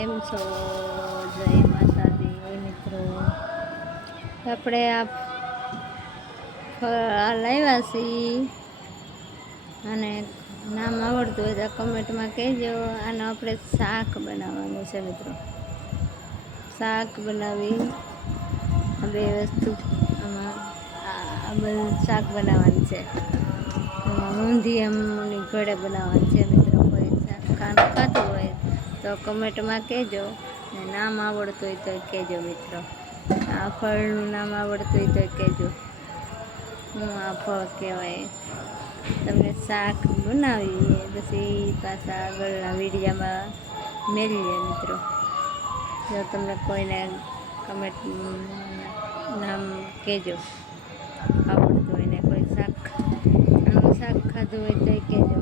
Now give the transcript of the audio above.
કેમ છો? જય માતાજી મિત્રો. આપણે આ લાવ્યા છીએ અને નામ આવડતું હોય તો કમેન્ટમાં કહેજો. આને આપણે શાક બનાવવાનું છે મિત્રો. શાક બનાવી બે વસ્તુ આમાં આ બધું શાક બનાવવાનું છે. ઊંધી એમની ઘોડે બનાવવાની છે મિત્રો. કોઈ શાક ખાતું હોય તો કમેન્ટમાં કહેજો. ને નામ આવડતું હોય તો કહેજો મિત્રો. આ ફળનું નામ આવડતું હોય તો કહેજો. હું આ ફળ કહેવાય. તમને શાક બનાવીએ પછી પાછા આગળના વિડીયામાં મેળવીએ મિત્રો. જો તમને કોઈને કમેન્ટ નામ કહેજો આવડતું હોય ને કોઈ શાક આનું શાક ખાધું હોય તો કહેજો